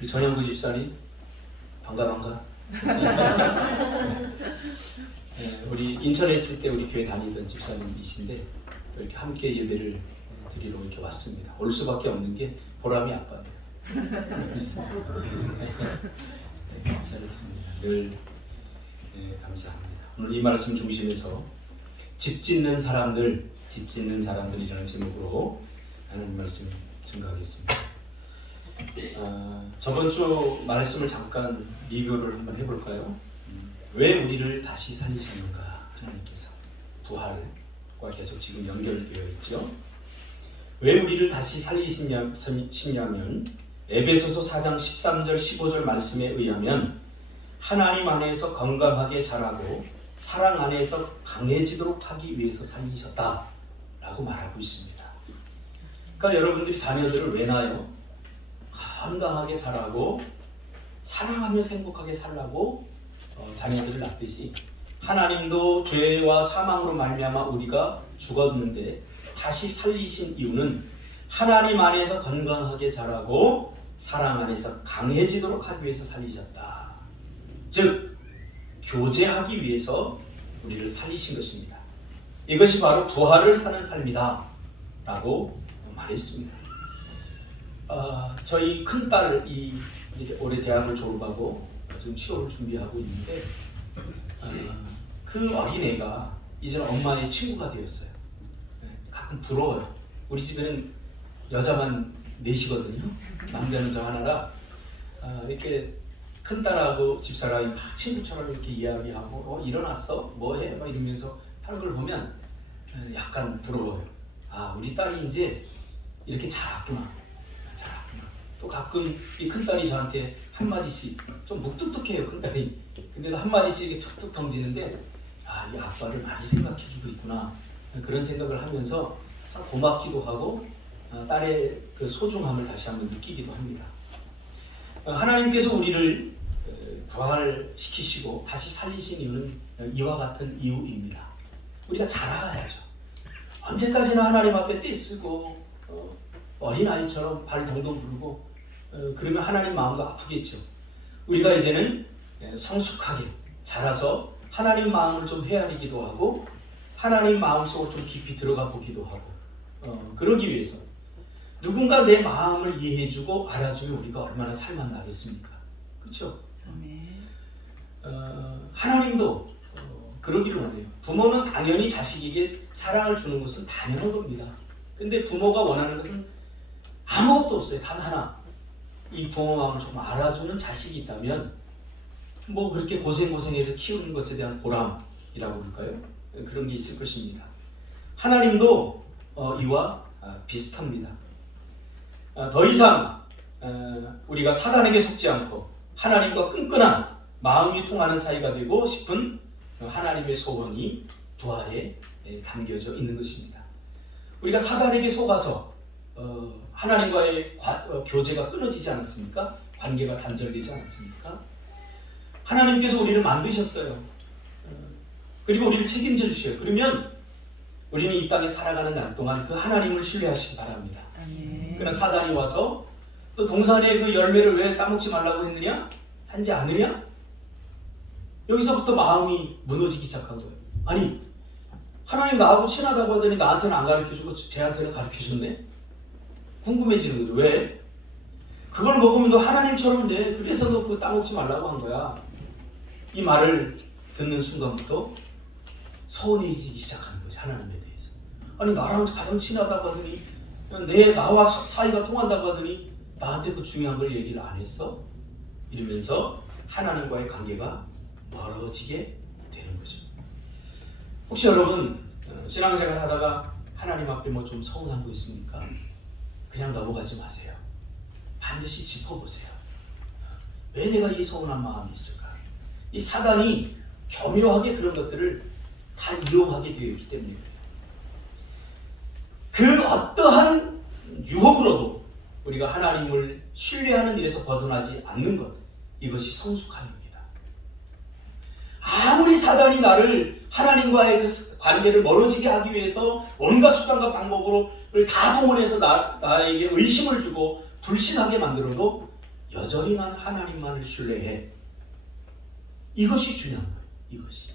우리 전영구 집사님 반가. 네, 우리 인천에 있을 때 우리 교회 다니던 집사님이신데 이렇게 함께 예배를 드리러 이렇게 왔습니다. 올 수밖에 없는 게 보람이 아빠예요. 감사를 드립니다. 늘 감사합니다. 오늘 이 말씀 중심에서 집 짓는 사람들이라는 제목으로 하나님 말씀 증거하겠습니다. 저번 주 말씀을 잠깐 리뷰를 한번 해볼까요? 왜 우리를 다시 살리셨는가? 하나님께서 부활과 계속 지금 연결되어 있죠. 왜 우리를 다시 살리시냐면 에베소서 4장 13절 15절 말씀에 의하면 하나님 안에서 건강하게 자라고 사랑 안에서 강해지도록 하기 위해서 살리셨다라고 말하고 있습니다. 그러니까 여러분들이 자녀들을 왜 낳아요? 건강하게 자라고 사랑하면서 행복하게 살라고 자녀들을 낳듯이 하나님도 죄와 사망으로 말미암아 우리가 죽었는데 다시 살리신 이유는 하나님 안에서 건강하게 자라고 사랑 안에서 강해지도록 하기 위해서 살리셨다. 즉 교제하기 위해서 우리를 살리신 것입니다. 이것이 바로 부활을 사는 삶이다 라고 말했습니다. 저희 큰딸이 올해 대학을 졸업하고 지금 취업을 준비하고 있는데 그 어린애가 이제는 엄마의 친구가 되었어요. 가끔 부러워요. 우리 집에는 여자만 넷이거든요. 남자는 저 하나라 이렇게 큰딸하고 집사람이 막 친구처럼 이렇게 이야기하고 일어났어? 뭐해? 막 이러면서 하는 걸 보면 약간 부러워요. 우리 딸이 이제 이렇게 자랐구나. 또 가끔 이 큰딸이 저한테 한마디씩 좀 묵뚝뚝해요. 큰딸이. 근데도 한마디씩 툭툭 던지는데 이 아빠를 많이 생각해주고 있구나. 그런 생각을 하면서 참 고맙기도 하고 딸의 그 소중함을 다시 한번 느끼기도 합니다. 하나님께서 우리를 부활시키시고 다시 살리신 이유는 이와 같은 이유입니다. 우리가 자라가야죠. 언제까지나 하나님 앞에 떼쓰고 어린아이처럼 발 동동 부르고 그러면 하나님 마음도 아프겠죠. 우리가 이제는 성숙하게 자라서 하나님 마음을 좀 헤아리기도 하고 하나님 마음속으로 좀 깊이 들어가 보기도 하고 그러기 위해서 누군가 내 마음을 이해해주고 알아주면 우리가 얼마나 살만 나겠습니까? 그렇죠? 하나님도 그러기를 원해요. 부모는 당연히 자식에게 사랑을 주는 것은 당연한 겁니다. 근데 부모가 원하는 것은 아무것도 없어요. 단 하나. 이 부모 마음을 좀 알아주는 자식이 있다면 뭐 그렇게 고생해서 키우는 것에 대한 보람이라고 그럴까요? 그런 게 있을 것입니다. 하나님도 이와 비슷합니다. 더 이상 우리가 사단에게 속지 않고 하나님과 끈끈한 마음이 통하는 사이가 되고 싶은 하나님의 소원이 부활에 담겨져 있는 것입니다. 우리가 사단에게 속아서 하나님과의 교제가 끊어지지 않았습니까? 관계가 단절되지 않았습니까? 하나님께서 우리를 만드셨어요. 그리고 우리를 책임져 주셔요. 그러면 우리는 이 땅에 살아가는 날 동안 그 하나님을 신뢰하시기 바랍니다. 그러나 사단이 와서 또 동산의 그 열매를 왜 따먹지 말라고 했느냐? 하지 않느냐? 여기서부터 마음이 무너지기 시작한 거예요. 아니, 하나님 나하고 친하다고 하더니 나한테는 안 가르쳐주고 쟤한테는 가르쳐줬네? 궁금해지는 거죠. 왜? 그걸 먹으면 너 하나님처럼 돼. 그래서 너 그거 따먹지 말라고 한 거야. 이 말을 듣는 순간부터 서운해지기 시작하는 거죠. 하나님에 대해서. 아니, 나랑 가장 친하다고 하더니 나와 사이가 통한다고 하더니 나한테 그 중요한 걸 얘기를 안 했어? 이러면서 하나님과의 관계가 멀어지게 되는 거죠. 혹시 여러분 신앙생활 하다가 하나님 앞에 뭐 좀 서운한 거 있습니까? 그냥 넘어가지 마세요. 반드시 짚어보세요. 왜 내가 이 서운한 마음이 있을까? 이 사단이 교묘하게 그런 것들을 다 이용하게 되어 있기 때문에 그래요. 그 어떠한 유혹으로도 우리가 하나님을 신뢰하는 일에서 벗어나지 않는 것, 이것이 성숙함입니다. 아무리 사단이 나를 하나님과의 그 관계를 멀어지게 하기 위해서 온갖 수단과 방법을 다 동원해서 나에게 의심을 주고 불신하게 만들어도 여전히 난 하나님만을 신뢰해. 이것이 중요한 거예요. 이것이.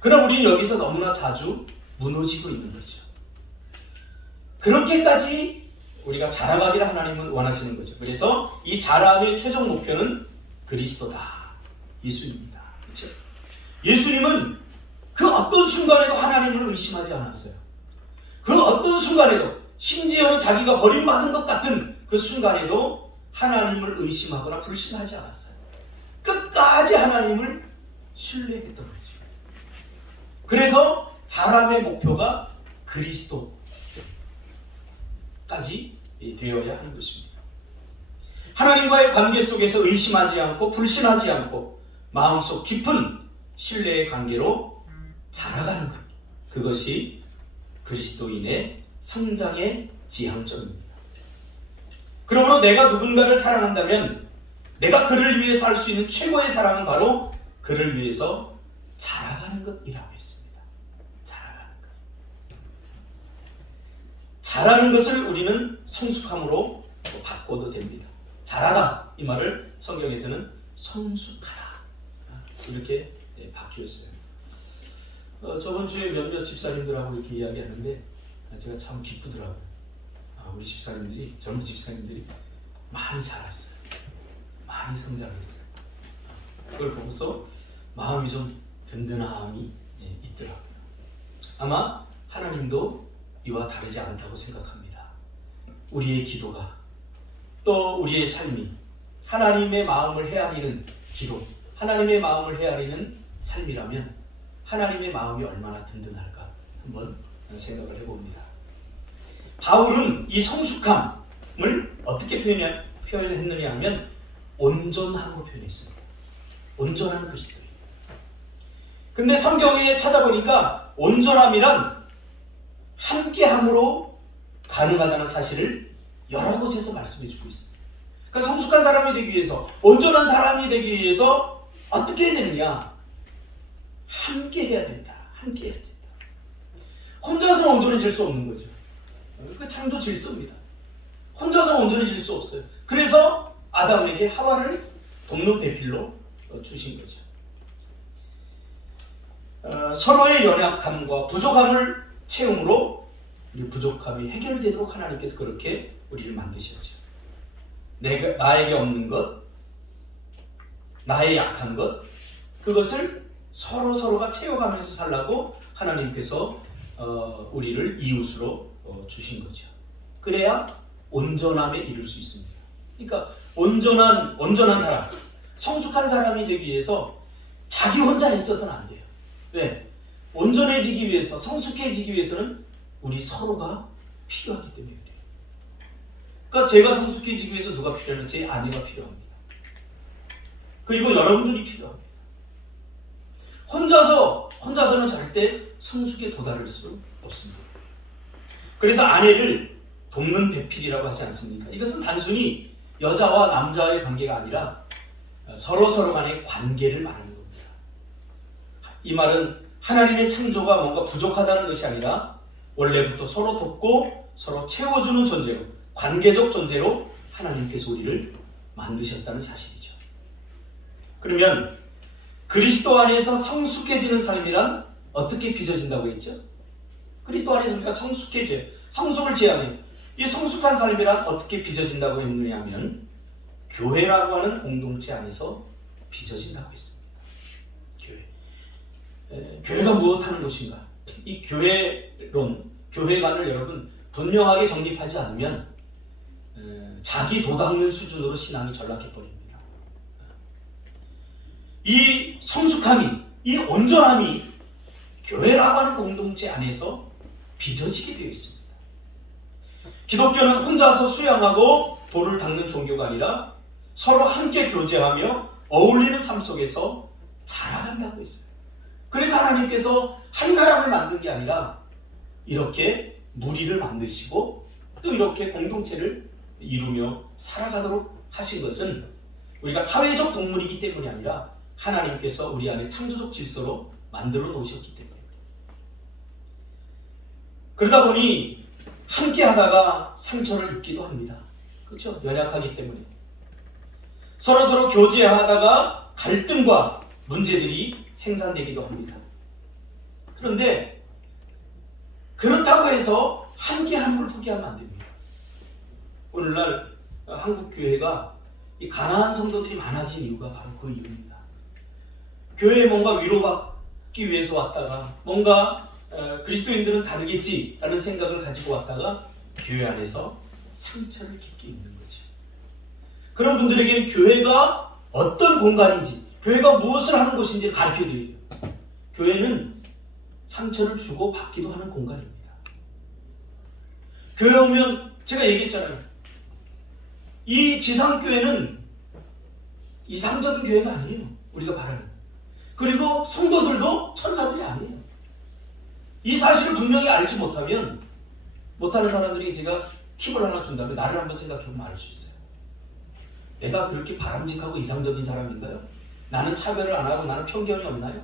그럼 우리는 여기서 너무나 자주 무너지고 있는 거죠. 그렇게까지 우리가 자라가기를 하나님은 원하시는 거죠. 그래서 이 자라함의 최종 목표는 그리스도다. 예수님입니다. 그렇죠? 예수님은 그 어떤 순간에도 하나님을 의심하지 않았어요. 그 어떤 순간에도, 심지어는 자기가 버림받은 것 같은 그 순간에도 하나님을 의심하거나 불신하지 않았어요. 끝까지 하나님을 신뢰했던 거죠. 그래서 자라함의 목표가 그리스도까지 되어야 하는 것입니다. 하나님과의 관계 속에서 의심하지 않고 불신하지 않고 마음속 깊은 신뢰의 관계로 자라가는 것, 그것이 그리스도인의 성장의 지향점입니다. 그러므로 내가 누군가를 사랑한다면 내가 그를 위해서 할 수 있는 최고의 사랑은 바로 그를 위해서 자라가는 것이라고 했습니다. 자라가는 것. 자라는 것을 우리는 성숙함으로 바꿔도 됩니다. 자라다, 이 말을 성경에서는 성숙하다 이렇게 바뀌었어요. 저번 주에 몇몇 집사님들하고 이렇게 이야기하는데 제가 참 기쁘더라고요. 우리 집사님들이, 젊은 집사님들이 많이 자랐어요. 많이 성장했어요. 그걸 보고서 마음이 좀 든든함이 있더라고요. 아마 하나님도 이와 다르지 않다고 생각합니다. 우리의 기도가, 또 우리의 삶이 하나님의 마음을 헤아리는 기도, 하나님의 마음을 헤아리는 삶이라면 하나님의 마음이 얼마나 든든할까 한번 생각을 해봅니다. 바울은 이 성숙함을 어떻게 표현했느냐 하면 온전함으로 표현했습니다. 온전한 그리스도인. 근데 성경에 찾아보니까 온전함이란 함께함으로 가능하다는 사실을 여러 곳에서 말씀해 주고 있습니다. 그러니까 성숙한 사람이 되기 위해서, 온전한 사람이 되기 위해서 어떻게 해야 되느냐? 함께 해야 된다. 함께 해야 된다. 혼자서는 온전해질 수 없는 거죠. 그 창조 질서입니다. 혼자서 온전해질 수 없어요. 그래서 아담에게 하와를 돕는 배필로 주신 거죠. 서로의 연약함과 부족함을 채움으로 우리 부족함이 해결되도록 하나님께서 그렇게 우리를 만드셨죠. 나에게 없는 것, 나의 약한 것, 그것을 서로가 채워가면서 살라고 하나님께서 우리를 이웃으로 주신 거죠. 그래야 온전함에 이를 수 있습니다. 그러니까 온전한 사람, 성숙한 사람이 되기 위해서 자기 혼자 애써서는 안 돼요. 왜? 온전해지기 위해서, 성숙해지기 위해서는 우리 서로가 필요하기 때문에 그래요. 그러니까 제가 성숙해지기 위해서 누가 필요하면 제 아내가 필요합니다. 그리고 여러분들이 필요합니다. 혼자서는 절대 성숙에 도달할 수 없습니다. 그래서 아내를 돕는 배필이라고 하지 않습니까? 이것은 단순히 여자와 남자의 관계가 아니라 서로 간의 관계를 말하는 겁니다. 이 말은 하나님의 창조가 뭔가 부족하다는 것이 아니라 원래부터 서로 돕고 서로 채워주는 존재로, 관계적 존재로 하나님께서 우리를 만드셨다는 사실이죠. 그러면 그리스도 안에서 성숙해지는 삶이란 어떻게 빚어진다고 했죠? 그리스도 안에서 우리가 성숙해져요. 성숙을 지향해요. 이 성숙한 삶이란 어떻게 빚어진다고 했느냐 하면 교회라고 하는 공동체 안에서 빚어진다고 했습니다. 교회가 무엇하는 것인가? 이 교회관을 여러분 분명하게 정립하지 않으면 자기 도닦는 수준으로 신앙이 전락해버립니다. 이 성숙함이, 이 온전함이 교회라고 하는 공동체 안에서 빚어지게 되어 있습니다. 기독교는 혼자서 수양하고 돌을 닦는 종교가 아니라 서로 함께 교제하며 어울리는 삶 속에서 자라간다고 했어요. 그래서 하나님께서 한 사람을 만든 게 아니라 이렇게 무리를 만드시고 또 이렇게 공동체를 이루며 살아가도록 하신 것은 우리가 사회적 동물이기 때문이 아니라 하나님께서 우리 안에 창조적 질서로 만들어 놓으셨기 때문입니다. 그러다 보니 함께 하다가 상처를 입기도 합니다. 그렇죠? 연약하기 때문에. 서로서로 교제하다가 갈등과 문제들이 생산되기도 합니다. 그런데 그렇다고 해서 한 개 한 물 포기하면 안 됩니다. 오늘날 한국 교회가 이 가난한 성도들이 많아진 이유가 바로 그 이유입니다. 교회에 뭔가 위로받기 위해서 왔다가 뭔가 그리스도인들은 다르겠지라는 생각을 가지고 왔다가 교회 안에서 상처를 깊게 입는 거죠. 그런 분들에게는 교회가 어떤 공간인지, 교회가 무엇을 하는 곳인지 가르쳐드려야 돼요. 교회는 상처를 주고 받기도 하는 공간입니다. 교회 오면 제가 얘기했잖아요. 이 지상교회는 이상적인 교회가 아니에요. 우리가 바라는. 그리고 성도들도 천사들이 아니에요. 이 사실을 분명히 알지 못하면, 못하는 사람들이 제가 팁을 하나 준다면 나를 한번 생각해보면 알 수 있어요. 내가 그렇게 바람직하고 이상적인 사람인가요? 나는 차별을 안 하고 나는 편견이 없나요?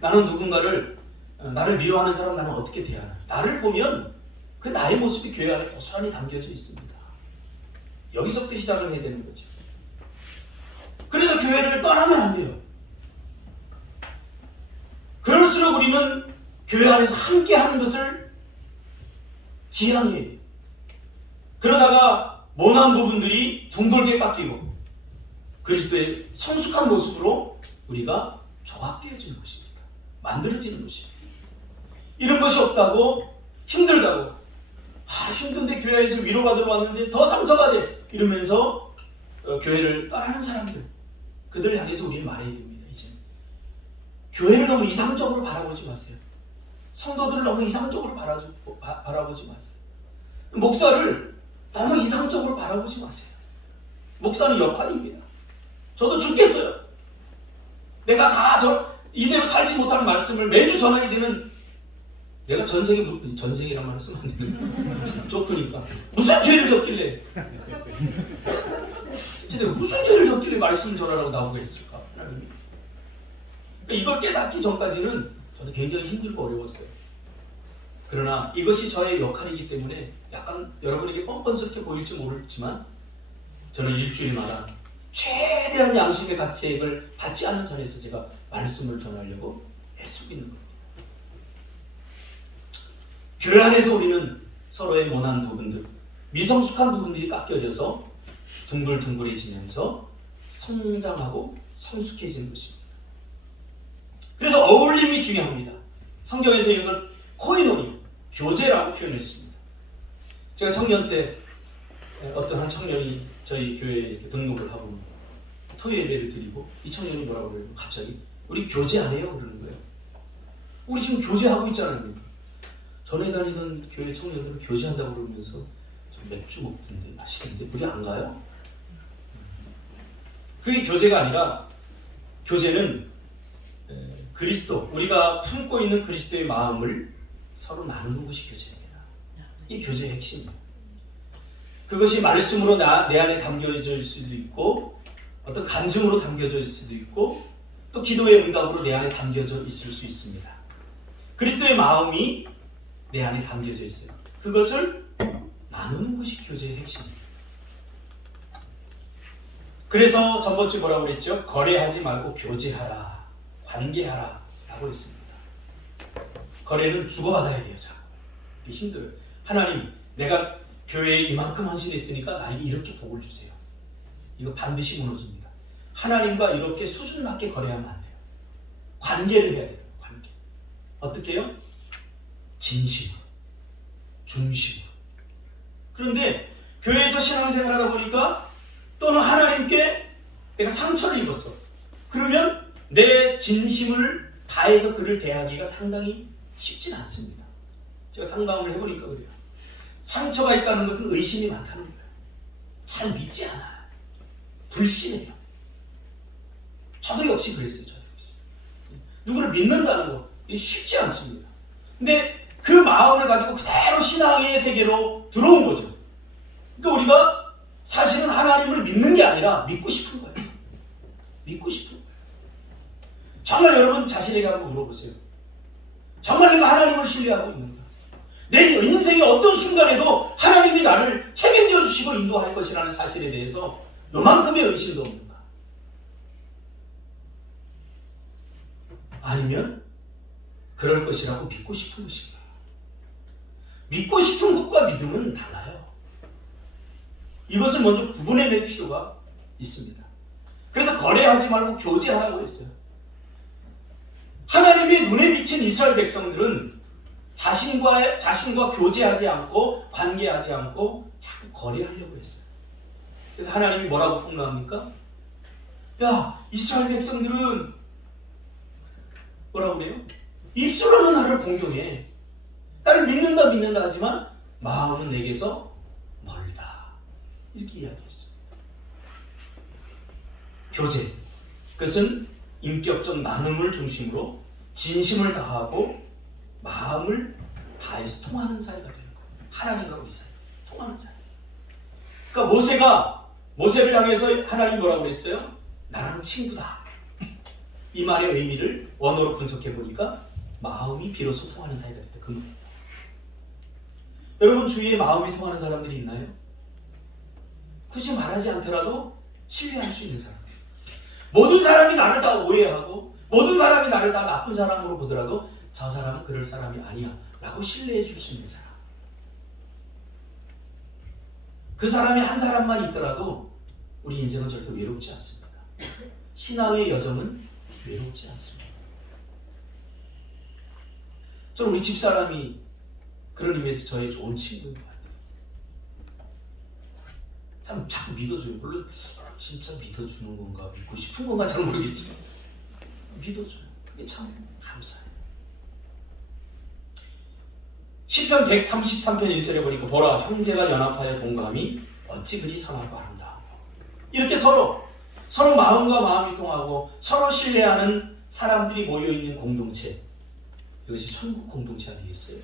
나는 누군가를, 나를 미워하는 사람 나는 어떻게 대하나요? 나를 보면 그 나의 모습이 교회 안에 고스란히 담겨져 있습니다. 여기서부터 시작을 해야 되는 거죠. 그래서 교회를 떠나면 안 돼요. 그럴수록 우리는 교회 안에서 함께 하는 것을 지향해야 돼요. 그러다가 모난 부분들이 둥글게 깎이고 그리스도의 성숙한 모습으로 우리가 조각되어지는 것입니다. 만들어지는 것입니다. 이런 것이 없다고, 힘들다고, 힘든데 교회 안에서 위로받으러 왔는데 더 상처가 돼, 이러면서 교회를 떠나는 사람들, 그들을 향해서 우리는 말해야 됩니다. 이제 교회를 너무 이상적으로 바라보지 마세요. 성도들을 너무 이상적으로 바라보지 마세요. 목사를 너무 이상적으로 바라보지 마세요. 목사는 역할입니다. 저도 죽겠어요. 내가 다 이대로 살지 못하는 말씀을 매주 전하게 되는, 내가 전생이란 말을 쓰면 안 되는 좋으니까 무슨 죄를 졌길래, 진짜 내가 무슨 죄를 졌길래 말씀을 전하라고 나오고 했을까? 그러니까 이걸 깨닫기 전까지는 저도 굉장히 힘들고 어려웠어요. 그러나 이것이 저의 역할이기 때문에 약간 여러분에게 뻔뻔스럽게 보일지 모르지만 저는 일주일마다 최대한 양심의 가책을 받지 않는 선에서 제가 말씀을 전하려고 애쓰고 있는 겁니다. 교회 안에서 우리는 서로의 모난 부분들, 미성숙한 부분들이 깎여져서 둥글둥글해지면서 성장하고 성숙해지는 것입니다. 그래서 어울림이 중요합니다. 성경에서 이것을 코이노니, 교제라고 표현했습니다. 제가 청년 때 어떤 한 청년이 저희 교회에 등록을 하고 토요 예배를 드리고 이 청년이 뭐라고 그래요? 갑자기 우리 교제 안 해요? 그러는 거예요. 우리 지금 교제하고 있잖아요. 전에 다니던 교회 청년들은 교제한다고 그러면서 맥주 먹던데 마시던데 우리 안 가요? 그게 교제가 아니라, 교제는 그리스도, 우리가 품고 있는 그리스도의 마음을 서로 나누는 것이 교제입니다. 이 교제의 핵심입니다. 그것이 말씀으로 내 안에 담겨져 있을 수도 있고, 어떤 간증으로 담겨져 있을 수도 있고, 또 기도의 응답으로 내 안에 담겨져 있을 수 있습니다. 그리스도의 마음이 내 안에 담겨져 있어요. 그것을 나누는 것이 교제의 핵심입니다. 그래서 전번주에 뭐라고 그랬죠? 거래하지 말고 교제하라, 관계하라 라고 했습니다. 거래는 주고받아야 돼요. 자, 이게 힘들어요. 하나님, 내가 교회에 이만큼 헌신했으니까 나에게 이렇게 복을 주세요. 이거 반드시 무너집니다. 하나님과 이렇게 수준 맞게 거래하면 안 돼요. 관계를 해야 돼요. 관계. 어떻게 해요? 진심으로, 중심으로. 그런데 교회에서 신앙생활 하다 보니까, 또는 하나님께 내가 상처를 입었어. 그러면 내 진심을 다해서 그를 대하기가 상당히 쉽진 않습니다. 제가 상담을 해보니까 그래요. 상처가 있다는 것은 의심이 많다는 거예요. 잘 믿지 않아요. 불신해요. 저도 역시 그랬어요. 저도 역시. 누구를 믿는다는 거 쉽지 않습니다. 근데 그 마음을 가지고 그대로 신앙의 세계로 들어온 거죠. 그러니까 우리가 사실은 하나님을 믿는 게 아니라 믿고 싶은 거예요. 믿고 싶은 거예요. 정말 여러분 자신에게 한번 물어보세요. 정말 내가 하나님을 신뢰하고 있는가? 내 인생의 어떤 순간에도 하나님이 나를 책임져 주시고 인도할 것이라는 사실에 대해서 요만큼의 의심도 없는가? 아니면 그럴 것이라고 믿고 싶은 것인가? 믿고 싶은 것과 믿음은 달라요. 이것을 먼저 구분해낼 필요가 있습니다. 그래서 거래하지 말고 교제하라고 했어요. 하나님의 눈에 비친 이스라엘 백성들은 자신과 교제하지 않고 관계하지 않고 자꾸 거래하려고 했어요. 그래서 하나님이 뭐라고 폭로합니까? 야, 이스라엘 백성들은 뭐라고 그래요? 입술로는 나를 공경해. 나를 믿는다 하지만 마음은 내게서 멀다. 이렇게 이야기했습니다. 교제, 그것은 인격적 나눔을 중심으로 진심을 다하고 마음을 다해서 통하는 사이가 되는 거예요. 하나님과 우리 사이 통하는 사이. 그러니까 모세를 향해서 하나님 뭐라고 그랬어요? 나랑 친구다. 이 말의 의미를 원어로 분석해 보니까 마음이 비로소 통하는 사이가 됐다. 그 말. 여러분 주위에 마음이 통하는 사람들이 있나요? 굳이 말하지 않더라도 신뢰할 수 있는 사람. 모든 사람이 나를 다 오해하고 모든 사람이 나를 다 나쁜 사람으로 보더라도 저 사람은 그럴 사람이 아니야 라고 신뢰해 줄 수 있는 사람. 그 사람이 한 사람만 있더라도 우리 인생은 절대 외롭지 않습니다. 신앙의 여정은 외롭지 않습니다. 저는 우리 집사람이 그런 의미에서 저의 좋은 친구인 것 같아요. 참 자꾸 믿어줘요. 물론 진짜 믿어주는 건가 믿고 싶은 건가 잘 모르겠지만 믿어줘요. 그게 참 감사해요. 시편 133편 1절에 보니까 보라 형제가 연합하여 동감이 어찌 그리 선하고 아름다워. 이렇게 서로 마음과 마음이 통하고 서로 신뢰하는 사람들이 모여있는 공동체, 이것이 천국 공동체 아니겠어요?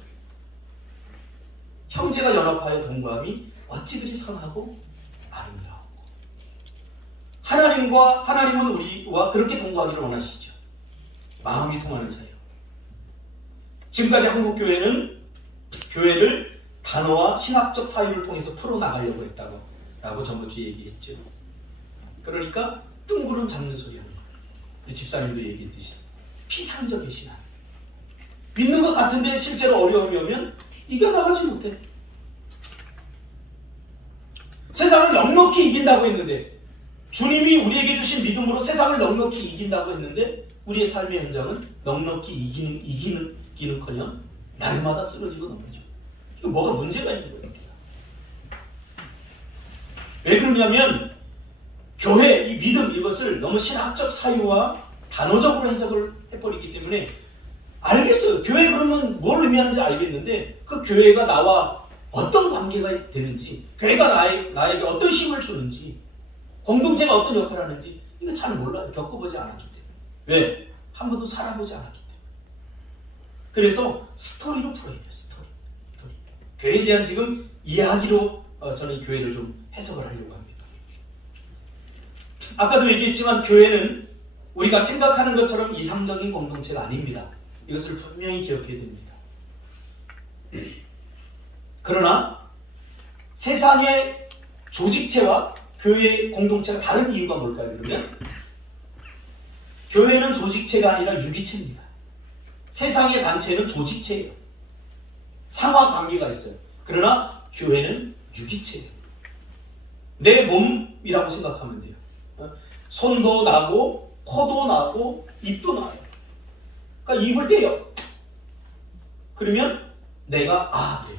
형제가 연합하여 동감이 어찌 그리 선하고 아름다워. 하나님은 우리와 그렇게 동거하기를 원하시죠. 마음이 통하는 사이요. 지금까지 한국교회는 교회를 단어와 신학적 사유를 통해서 풀어나가려고 했다고 라고 전번주에 얘기했죠. 그러니까 뜬구름 잡는 소리 하는 거예요. 우리 집사님도 얘기했듯이 피상적인 신앙. 믿는 것 같은데 실제로 어려움이 오면 이겨나가지 못해. 세상을 넉넉히 이긴다고 했는데 주님이 우리에게 주신 믿음으로 세상을 넉넉히 이긴다고 했는데 우리의 삶의 현장은 넉넉히 이기는커녕 날마다 쓰러지고 넘어져. 이거 뭐가 문제가 있는 거예요. 왜 그러냐면 교회, 이 믿음 이것을 너무 신학적 사유와 단어적으로 해석을 해버리기 때문에 알겠어요. 교회 그러면 뭘 의미하는지 알겠는데 그 교회가 나와 어떤 관계가 되는지, 교회가 나에게 어떤 힘을 주는지, 공동체가 어떤 역할을 하는지 이거 잘 몰라요. 겪어보지 않았기 때문에. 왜? 한 번도 살아보지 않았기 때문에. 그래서 스토리로 풀어야 돼요. 스토리. 교회에 대한 지금 이야기로 저는 교회를 좀 해석을 하려고 합니다. 아까도 얘기했지만 교회는 우리가 생각하는 것처럼 이상적인 공동체가 아닙니다. 이것을 분명히 기억해야 됩니다. 그러나 세상의 조직체와 교회 공동체가 다른 이유가 뭘까요? 그러면 교회는 조직체가 아니라 유기체입니다. 세상의 단체는 조직체예요. 상하 관계가 있어요. 그러나 교회는 유기체예요. 내 몸이라고 생각하면 돼요. 손도 나고 코도 나고 입도 나요. 그러니까 입을 때려. 그러면 내가 그래요.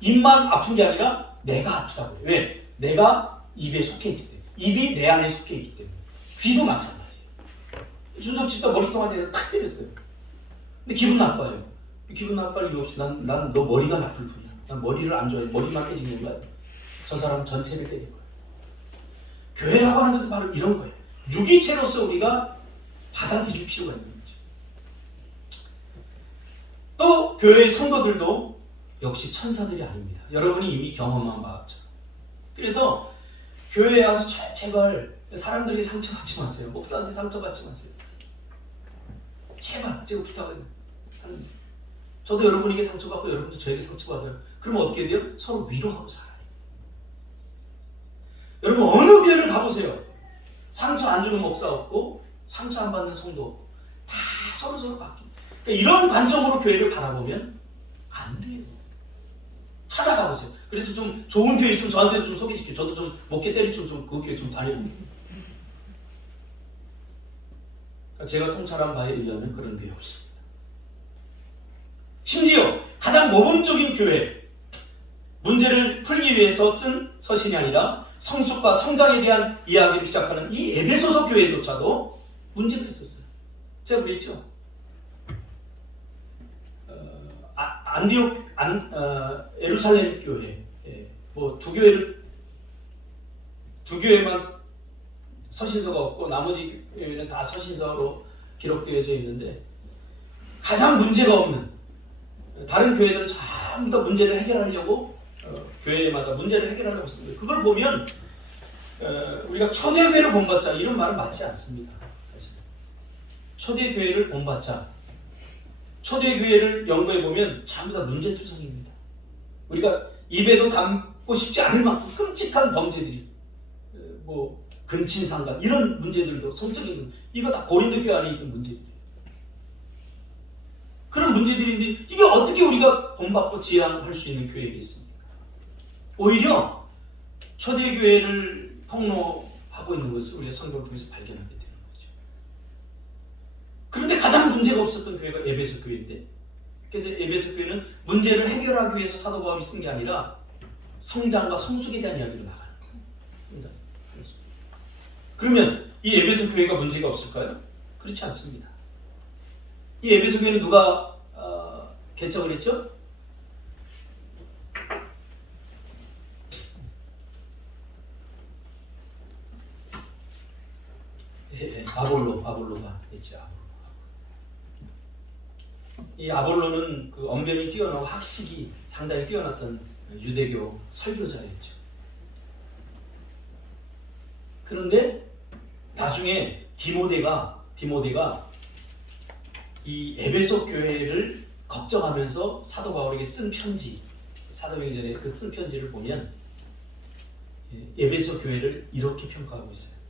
입만 아픈 게 아니라 내가 아프다고 해요. 왜? 내가 입에 속해 있기 때문에. 입이 내 안에 속해 있기 때문에. 귀도 마찬가지예요. 준석 집사 머리통 안에 탁 때렸어요. 근데 기분 나빠요. 기분 나빠할 이유 없이 난 너 머리가 나쁠 뿐이야. 난 머리를 안 좋아해. 머리만 때리는 거야. 저 사람 전체를 때린 거야. 교회라고 하는 것은 바로 이런 거예요. 유기체로서 우리가 받아들일 필요가 있는 거죠. 또 교회의 성도들도 역시 천사들이 아닙니다. 여러분이 이미 경험한 바처럼. 그래서 교회에 와서 제발 사람들에게 상처받지 마세요. 목사한테 상처받지 마세요. 제발 제가 부탁해요. 저도 여러분에게 상처받고 여러분도 저에게 상처받아요. 그러면 어떻게 돼요? 서로 위로하고 살아요. 여러분 어느 교회를 가보세요. 상처 안 주는 목사 없고 상처 안 받는 성도 없고 다 서로 바뀌고. 그러니까 이런 관점으로 교회를 바라보면 안 돼요. 찾아가 보세요. 그래서 좀 좋은 교회 있으면 저한테도 좀 소개시켜요. 저도 좀 목회 때리치고 좀 그 교회 좀 다녀볼게요. 그러니까 제가 통찰한 바에 의하면 그런 교회 없습니다. 심지어 가장 모범적인 교회, 문제를 풀기 위해서 쓴 서신이 아니라 성숙과 성장에 대한 이야기를 시작하는 이 에베소서 교회조차도 문제가 있었어요. 제가 그랬죠. 예루살렘 교회, 뭐 두 교회만 서신서가 없고 나머지 교회는 다 서신서로 기록되어져 있는데 가장 문제가 없는, 다른 교회들은 전부 다 문제를 해결하려고 교회마다 문제를 해결하려고 했습니다. 그걸 보면 우리가 초대교회를 본받자 이런 말은 맞지 않습니다. 사실 초대교회를 본받자, 초대교회를 연구해 보면 전부 다 문제투성입니다. 우리가 입에도 담고 싶지 않을 만큼 끔찍한 범죄들이, 뭐 근친상간 이런 문제들도, 성적인 문제, 이거 다 고린도 교회 안에 있던 문제들이에요. 그런 문제들인데 이게 어떻게 우리가 본받고 지향할 수 있는 교회이겠습니까? 오히려 초대교회를 폭로하고 있는 것을 우리가 성경을 통해서 발견하게 되는 거죠. 그런데 가장 문제가 없었던 교회가 에베소 교회인데, 그래서 에베소 교회는 문제를 해결하기 위해서 사도 바울이 쓴 게 아니라 성장과 성숙에 대한 이야기로 나가는 거예요. 그러면 이 에베소 교회가 문제가 없을까요? 그렇지 않습니다. 이 에베소 교회는 누가 개척을 했죠? 아볼로가 했죠. 이 아볼로는 그 언변이 뛰어나고 학식이 상당히 뛰어났던 유대교 설교자였죠. 그런데 나중에 디모데가 이 에베소 교회를 걱정하면서 사도 바울에게 쓴 편지, 사도행전에 그 쓴 편지를 보면 에베소 교회를 이렇게 평가하고 있어요.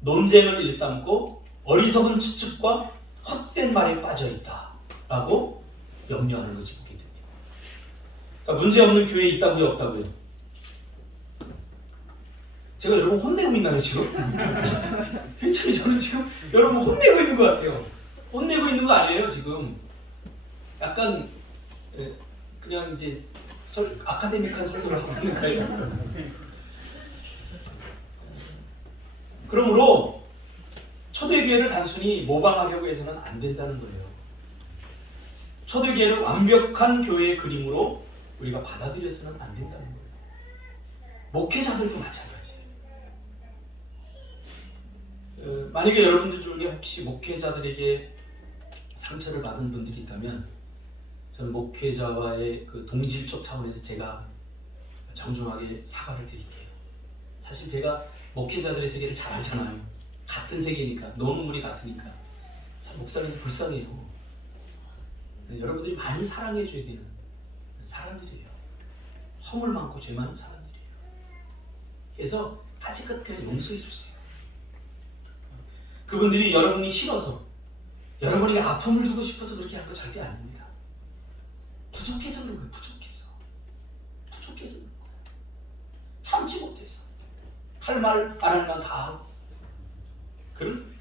논쟁을 일삼고 어리석은 추측과 헛된 말에 빠져있다 라고 염려하는 것을 보게 됩니다. 그러니까 문제없는 교회에 있다고요, 없다고요? 제가 여러분 혼내고 있나요 지금? 굉장히 저는 지금 여러분 혼내고 있는 것 같아요. 혼내고 있는 거 아니에요 지금. 약간 그냥 이제 아카데믹한 설교를 하고 있는 거예요. 그러므로 초대교회를 단순히 모방하려고 해서는 안 된다는 거예요. 초대교회를 완벽한 교회의 그림으로 우리가 받아들여서는 안 된다는 거예요. 목회자들도 마찬가지예요. 만약에 여러분들 중에 혹시 목회자들에게 상처를 받은 분들이 있다면 저는 목회자와의 그 동질적 차원에서 제가 정중하게 사과를 드릴게요. 사실 제가 목회자들의 세계를 잘 알잖아요. 같은 세계니까, 노는 물이 같으니까. 참 목사님들 불쌍해요. 여러분들이 많이 사랑해줘야 되는 사람들이에요. 허물 많고 죄 많은 사람들이에요. 그래서 까짓것 그냥 용서해 주세요. 그분들이 여러분이 싫어서, 여러분에게 아픔을 주고 싶어서 그렇게 한 거 절대 아닙니다. 부족해서 그런 거예요. 부족해서 그런 거예요. 참지 못해서. 할 말, 안 할 말 다 하고. 그럼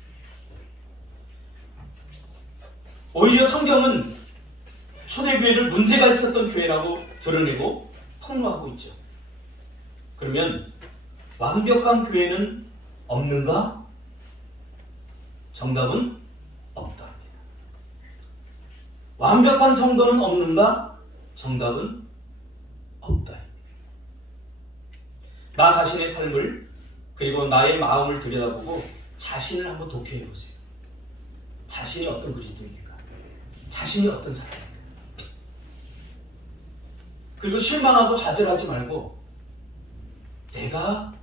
오히려 성경은 초대교회를 문제가 있었던 교회라고 드러내고 폭로하고 있죠. 그러면 완벽한 교회는 없는가? 정답은 없답니다. 완벽한 성도는 없는가? 정답은 없다. 나 자신의 삶을 그리고 나의 마음을 들여다보고 자신을 한번 독해해 보세요. 자신이 어떤 그리스도입니까? 자신이 어떤 사람입니까? 그리고 실망하고 좌절하지 말고 내가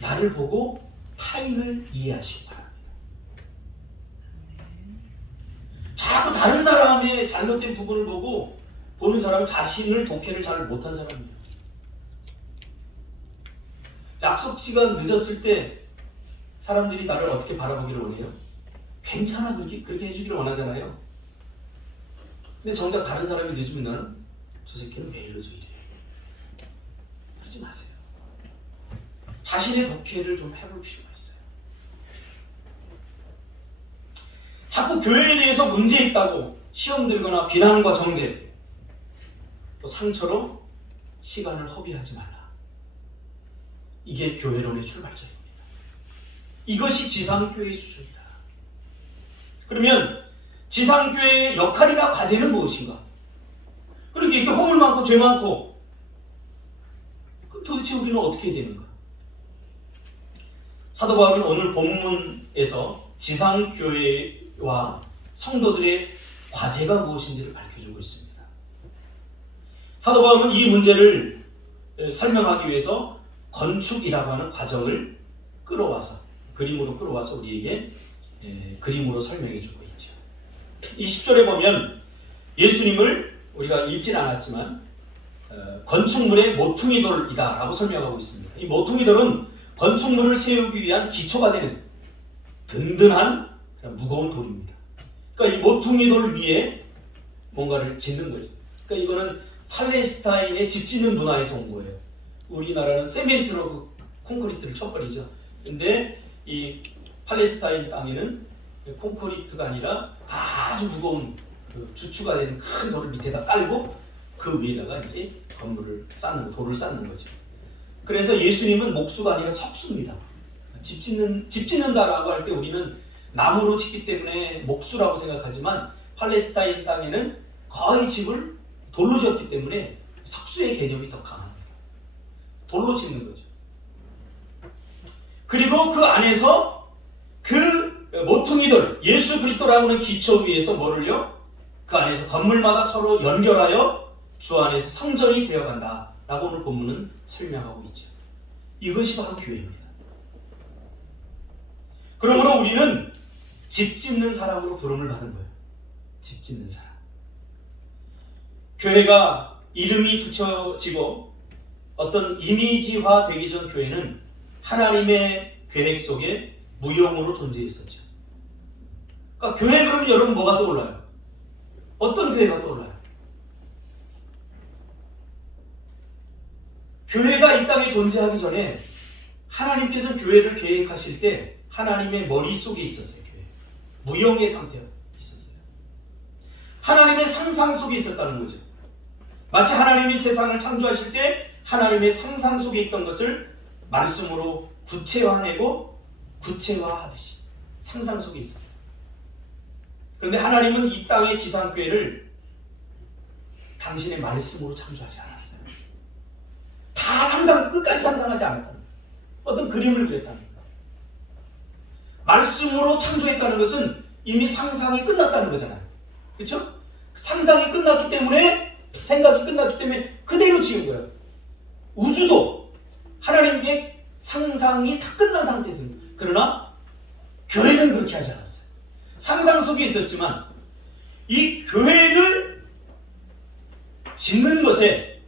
나를 보고 타인을 이해하시기 바랍니다. 자꾸 다른 사람의 잘못된 부분을 보고 보는 사람은 자신을 독해를 잘 못한 사람이에요. 약속 시간 늦었을 때 사람들이 나를 어떻게 바라보기를 원해요? 괜찮아, 그렇게 해주기를 원하잖아요. 근데 정작 다른 사람이 늦으면 나는 저 새끼는 매일 늦어 이래. 그러지 마세요. 자신의 덕회를 좀 해볼 필요가 있어요. 자꾸 교회에 대해서 문제 있다고 시험 들거나 비난과 정죄, 또 상처로 시간을 허비하지 말라. 이게 교회론의 출발점입니다. 이것이 지상교회의 수준이다. 그러면 지상교회의 역할이나 과제는 무엇인가? 그렇게 이렇게 허물 많고 죄 많고 도대체 우리는 어떻게 해야 되는가? 사도 바울은 오늘 본문에서 지상교회와 성도들의 과제가 무엇인지를 밝혀주고 있습니다. 사도 바울은 이 문제를 설명하기 위해서 건축이라고 하는 과정을 그림으로 끌어와서 우리에게 그림으로 설명해주고 있죠. 20절에 보면 예수님을 우리가 읽지는 않았지만 건축물의 모퉁이 돌이다 라고 설명하고 있습니다. 이 모퉁이 돌은 건축물을 세우기 위한 기초가 되는 든든한 무거운 돌입니다. 그러니까 이 모퉁이 돌 위에 뭔가를 짓는 거죠. 그러니까 이거는 팔레스타인의 집 짓는 문화에서 온 거예요. 우리나라는 세멘트로 콘크리트를 쳐버리죠. 근데 이 팔레스타인 땅에는 콘크리트가 아니라 아주 무거운 주추가 되는 큰 돌을 밑에다 깔고 그 위에다가 이제 돌을 쌓는 거죠. 그래서 예수님은 목수가 아니라 석수입니다. 집 짓는다라고 할 때 우리는 나무로 짓기 때문에 목수라고 생각하지만 팔레스타인 땅에는 거의 집을 돌로 지었기 때문에 석수의 개념이 더 강합니다. 돌로 짓는 거죠. 그리고 그 안에서 그 모퉁이돌, 예수 그리스도라고 하는 기초 위에서 뭐를요? 그 안에서 건물마다 서로 연결하여 주 안에서 성전이 되어간다 라고 오늘 본문은 설명하고 있죠. 이것이 바로 교회입니다. 그러므로 우리는 집 짓는 사람으로 부름을 받은 거예요. 집 짓는 사람. 교회가 이름이 붙여지고 어떤 이미지화 되기 전 교회는 하나님의 계획 속에 무용으로 존재했었죠. 그러니까 교회 그러면 여러분 뭐가 떠올라요? 어떤 교회가 떠올라요? 교회가 이 땅에 존재하기 전에 하나님께서 교회를 계획하실 때 하나님의 머릿속에 있었어요. 교회. 무용의 상태에 있었어요. 하나님의 상상 속에 있었다는 거죠. 마치 하나님이 세상을 창조하실 때 하나님의 상상 속에 있던 것을 말씀으로 구체화하고 구체화하듯이 상상 속에 있었어요. 그런데 하나님은 이 땅의 지상교회를 당신의 말씀으로 창조하지 않았어요. 다 끝까지 상상하지 않았다는 거예요. 어떤 그림을 그렸다는 거예요. 말씀으로 창조했다는 것은 이미 상상이 끝났다는 거잖아요. 그렇죠? 상상이 끝났기 때문에 생각이 끝났기 때문에 그대로 지은 거예요. 우주도 하나님의 상상이 다 끝난 상태였습니다. 그러나 교회는 그렇게 하지 않았어요. 상상 속에 있었지만 이 교회를 짓는 것에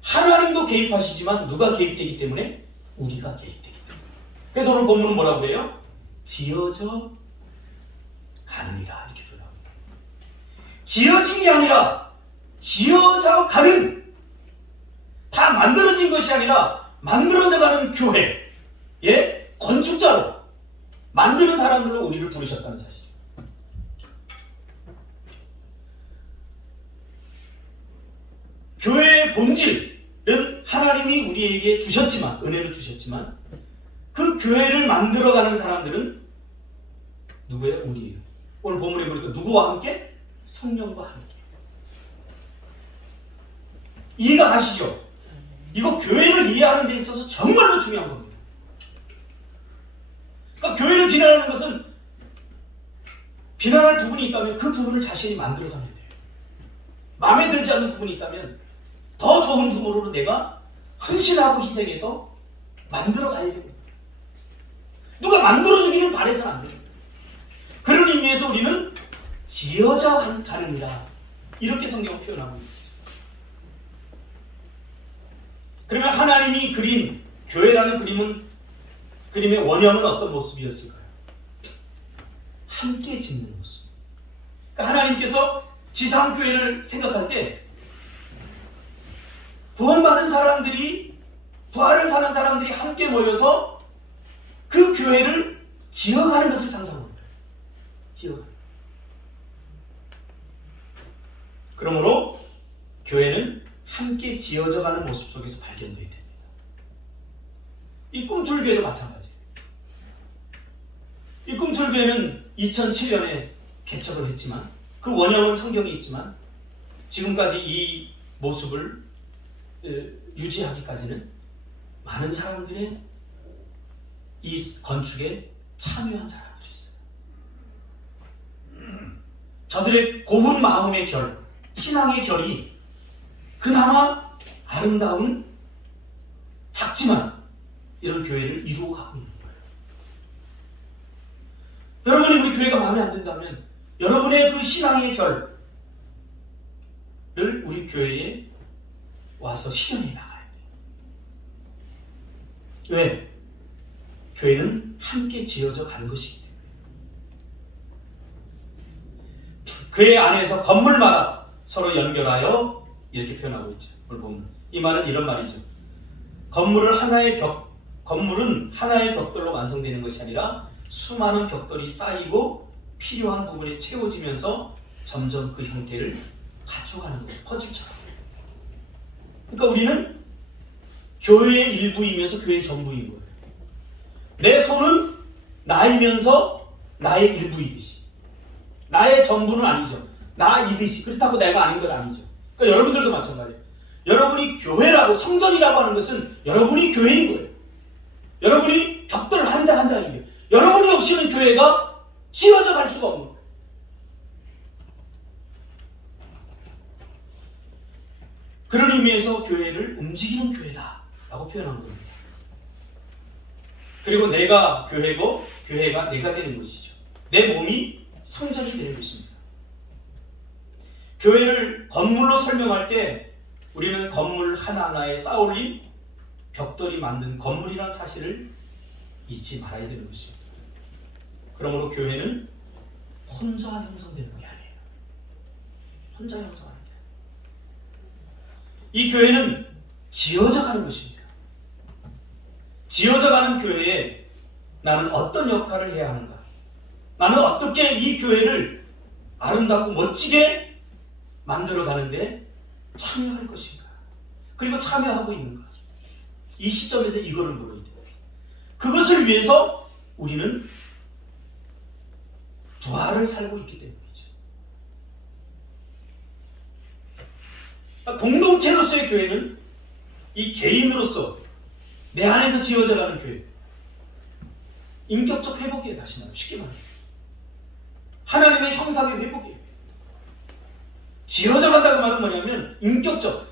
하나님도 개입하시지만 누가 개입되기 때문에? 우리가 개입되기 때문에. 그래서 오늘 본문은 뭐라고 그래요? 지어져 가느니라 이렇게 표현합니다. 지어진 게 아니라 지어져 가는, 다 만들어진 것이 아니라 만들어져 가는 교회의 건축자로 만드는 사람들로 우리를 부르셨다는 사실. 교회의 본질은 하나님이 우리에게 주셨지만, 은혜를 주셨지만 그 교회를 만들어가는 사람들은 누구예요? 우리예요. 오늘 본문에 보니까 누구와 함께? 성령과 함께. 이해가 가시죠? 이거 교회를 이해하는 데 있어서 정말로 중요한 겁니다. 그러니까 교회를 비난하는 것은 비난할 부분이 있다면 그 부분을 자신이 만들어가면 돼요. 마음에 들지 않는 부분이 있다면 더 좋은 부분으로 내가 헌신하고 희생해서 만들어가야 됩니다. 누가 만들어주기를 바라서는 안 돼요. 그런 의미에서 우리는 지어져 가느니라 이렇게 성경을 표현하고 있습니다. 그러면 하나님이 그린 교회라는 그림의 원형은 어떤 모습이었을까요? 함께 짓는 모습. 그러니까 하나님께서 지상교회를 생각할 때 구원받은 사람들이, 부활을 사는 사람들이 함께 모여서 그 교회를 지어가는 것을 상상합니다. 지어가는. 그러므로 교회는 함께 지어져가는 모습 속에서 발견되어야 됩니다. 이 꿈틀교회도 마찬가지예요. 이 꿈틀교회는 2007년에 개척을 했지만 그 원형은 성경에 있지만 지금까지 이 모습을 유지하기까지는 많은 사람들의 이 건축에 참여한 사람들이 있어요. 저들의 고운 마음의 결, 신앙의 결이 그나마 아름다운 작지만 이런 교회를 이루어 가고 있는 거예요. 여러분이 우리 교회가 마음에 안 든다면 여러분의 그 신앙의 결을 우리 교회에 와서 실현해 나가야 돼요. 왜? 교회는 함께 지어져 가는 것이기 때문에. 교회 안에서 건물마다 서로 연결하여 이렇게 표현하고 있죠. 오늘 보면 이 말은 이런 말이죠. 건물은 하나의 벽돌로 완성되는 것이 아니라 수많은 벽돌이 쌓이고 필요한 부분에 채워지면서 점점 그 형태를 갖춰가는 거예요. 퍼즐처럼. 그러니까 우리는 교회의 일부이면서 교회의 전부인 거예요. 내 손은 나이면서 나의 일부이듯이, 나의 전부는 아니죠. 나이듯이. 그렇다고 내가 아닌 건 아니죠. 그러니까 여러분들도 마찬가지예요. 여러분이 교회라고, 성전이라고 하는 것은 여러분이 교회인 거예요. 여러분이 벽돌 한 장 한 장인 거예요. 여러분이 없이는 교회가 지어져 갈 수가 없는 거예요. 그런 의미에서 교회를 움직이는 교회다라고 표현한 겁니다. 그리고 내가 교회고 교회가 내가 되는 것이죠. 내 몸이 성전이 되는 것입니다. 교회를 건물로 설명할 때 우리는 건물 하나하나에 쌓아올린 벽돌이 만든 건물이라는 사실을 잊지 말아야 되는 것입니다. 그러므로 교회는 혼자 형성되는 게 아니에요. 혼자 형성하는 게 아니에요. 이 교회는 지어져 가는 것입니다. 지어져 가는 교회에 나는 어떤 역할을 해야 하는가? 나는 어떻게 이 교회를 아름답고 멋지게 만들어 가는데 참여할 것인가? 그리고 참여하고 있는가? 이 시점에서 이거를 물어야 돼요. 그것을 위해서 우리는 부활을 살고 있기 때문이죠. 공동체로서의 교회는 이 개인으로서 내 안에서 지어져 가는 교회. 인격적 회복이에요. 다시 말하면 쉽게 말해요. 하나님의 형상의 회복이에요. 지어져 간다고 말은 뭐냐면 인격적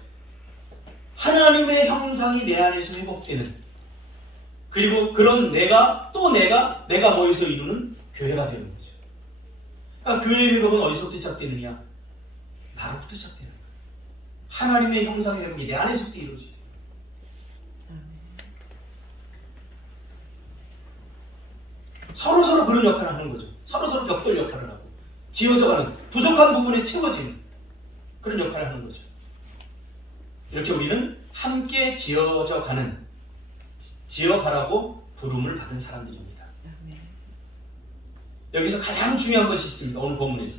하나님의 형상이 내 안에서 회복되는, 그리고 그런 내가 모여서 이루는 교회가 되는 거죠. 그러니까 교회의 회복은 어디서부터 시작되느냐? 나로부터 시작되는 거예요. 하나님의 형상의 회복이 내 안에서부터 이루어져요. 서로 그런 역할을 하는 거죠. 서로 벽돌 역할을 하고 지어져가는, 부족한 부분에 채워지는 그런 역할을 하는 거죠. 이렇게 우리는 함께 지어가라고 부름을 받은 사람들입니다. 여기서 가장 중요한 것이 있습니다. 오늘 본문에서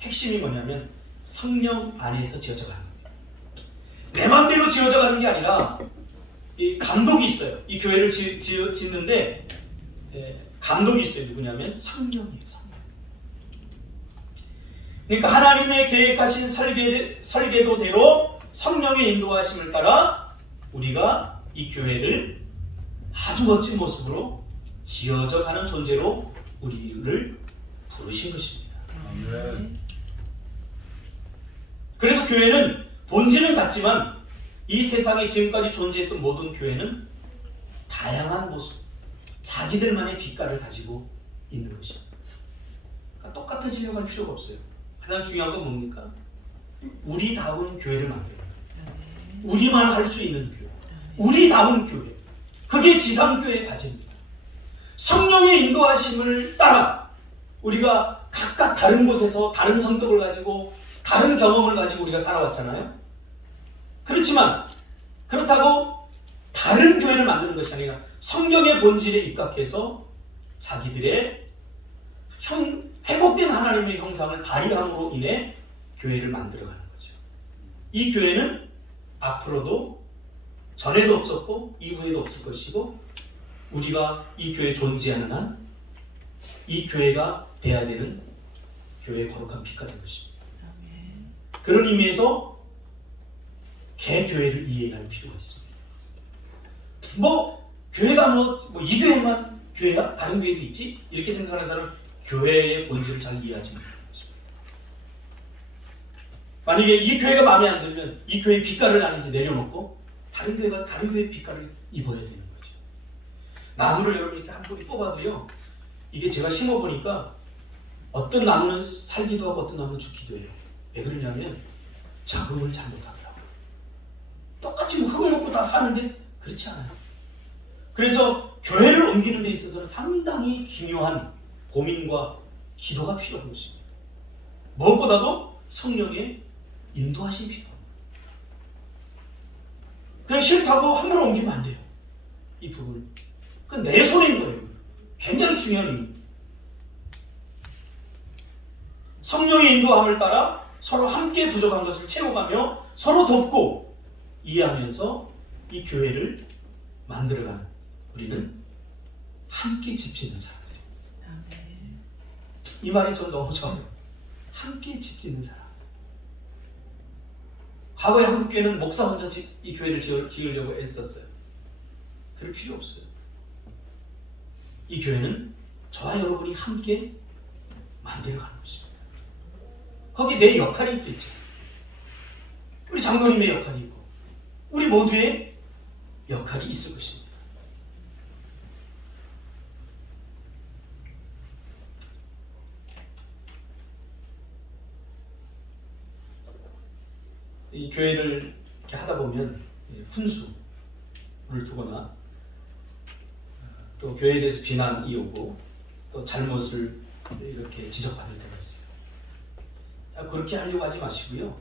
핵심이 뭐냐면 성령 안에서 지어져가는 겁니다. 내 마음대로 지어져가는 게 아니라 이 감독이 있어요. 이 교회를 짓는데 감독이 있어요. 누구냐면 성령이에요. 성령. 그러니까 하나님의 계획하신 설계도대로 성령의 인도하심을 따라 우리가 이 교회를 아주 멋진 모습으로 지어져 가는 존재로 우리를 부르신 것입니다. 아멘. 그래서 교회는 본질은 같지만 이 세상에 지금까지 존재했던 모든 교회는 다양한 모습, 자기들만의 빛깔을 가지고 있는 것입니다. 그러니까 똑같아지려고 할 필요가 없어요. 가장 중요한 건 뭡니까? 우리다운 교회를 만들어요. 우리만 할 수 있는 교회, 우리다운 교회. 그게 지상교회의 과제입니다. 성령의 인도하심을 따라 우리가 각각 다른 곳에서 다른 성격을 가지고 다른 경험을 가지고 우리가 살아왔잖아요. 그렇지만 그렇다고 다른 교회를 만드는 것이 아니라 성경의 본질에 입각해서 자기들의 회복된 하나님의 형상을 발휘함으로 인해 교회를 만들어가는 거죠. 이 교회는 앞으로도 전에도 없었고 이후에도 없을 것이고 우리가 이 교회에 존재하는 한 이 교회가 돼야 되는 교회의 거룩한 피가 된 것입니다. 그런 의미에서 개교회를 이해할 필요가 있습니다. 교회가 이 교회만 교회야? 다른 교회도 있지? 이렇게 생각하는 사람은 교회의 본질을 잘 이해하지 못하는 것입니다. 만약에 이 교회가 마음에 안 들면 이 교회의 빛깔을 아닌지 내려놓고 다른 교회가 다른 교회의 빛깔을 입어야 되는 거죠. 나무를 여러분 이렇게 한 뿌리 뽑아도요, 이게 제가 심어보니까 어떤 나무는 살기도 하고 어떤 나무는 죽기도 해요. 왜 그러냐면 적응을 잘못하더라고요. 똑같이 흙을 먹고 다 사는데 그렇지 않아요. 그래서 교회를 옮기는 데 있어서는 상당히 중요한 고민과 기도가 필요한 것입니다. 무엇보다도 성령의 인도하심이 필요합니다. 그냥 싫다고 함부로 옮기면 안 돼요. 이 부분은. 그건 내 손에 있는 거예요. 굉장히 중요한 의미. 성령의 인도함을 따라 서로 함께 부족한 것을 채워가며 서로 돕고 이해하면서 이 교회를 만들어가는 우리는 함께 집 짓는 사람들이에요. 이 말이 전 너무 좋아요. 함께 집 짓는 사람. 과거에 한국교회는 목사 혼자 이 교회를 지으려고 애썼어요. 그럴 필요 없어요. 이 교회는 저와 여러분이 함께 만들어가는 것입니다. 거기 내 역할이 있겠죠. 우리 장로님의 역할이 있고 우리 모두의 역할이 있을 것입니다. 이 교회를 이렇게 하다 보면 훈수를 두거나 또 교회에 대해서 비난이 오고 또 잘못을 이렇게 지적받을 때가 있어요. 그렇게 하려고 하지 마시고요.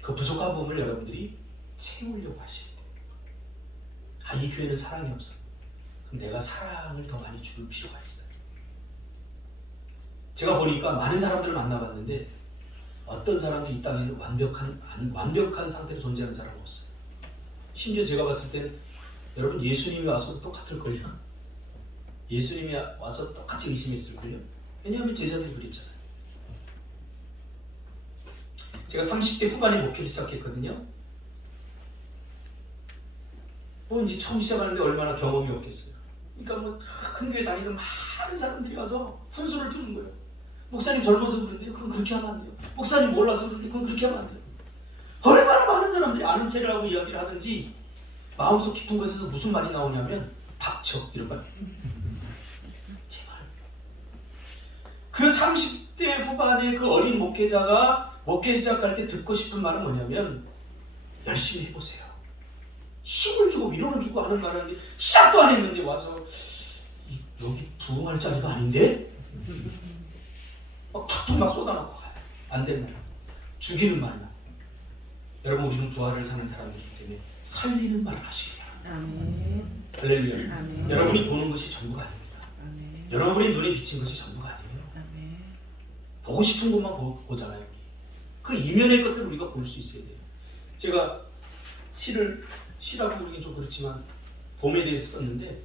그 부족한 부분을 여러분들이 채우려고 하셔야 돼요. 이 교회는 사랑이 없어. 그럼 내가 사랑을 더 많이 줄 필요가 있어요. 제가 보니까 많은 사람들을 만나봤는데 어떤 사람도 이 땅에는 완벽한 상태로 존재하는 사람은 없어요. 심지어 제가 봤을 때는 여러분 예수님이 와서도 똑같을걸요. 예수님이 와서 똑같이 의심했을걸요. 왜냐하면 제자들이 그랬잖아요. 제가 30대 후반에 목회를 시작했거든요. 이제 처음 시작하는데 얼마나 경험이 없겠어요. 그러니까 큰 교회 다니던 많은 사람들이 와서 훈수를 두는 거예요. 목사님 젊어서 그런데요. 그건 그렇게 하면 안 돼요. 목사님 몰라서 그런데 그건 그렇게 하면 안 돼요. 얼마나 많은 사람들이 아는 체를 하고 이야기를 하든지 마음속 깊은 곳에서 무슨 말이 나오냐면 닥쳐 이런 말. 제발. 그 30대 후반의 그 어린 목회자가 목회 시작할 때 듣고 싶은 말은 뭐냐면 열심히 해보세요. 힘을 주고 위로를 주고 하는 말은 시작도 안 했는데 와서 여기 부흥할 자리가 아닌데? 탁탁 막 쏟아놓고 가요. 안 되는 말. 죽이는 말만. 여러분 우리는 부활을 사는 사람들이기 때문에 살리는 말을 하시기 바랍니다. 할렐루야. 여러분이 보는 것이 전부가 아닙니다. 아멘. 여러분의 눈에 비친 것이 전부가 아니에요. 아멘. 보고 싶은 것만 보잖아요. 그 이면의 것들을 우리가 볼 수 있어야 돼요. 제가 시라고 부르긴 좀 그렇지만 봄에 대해서 썼는데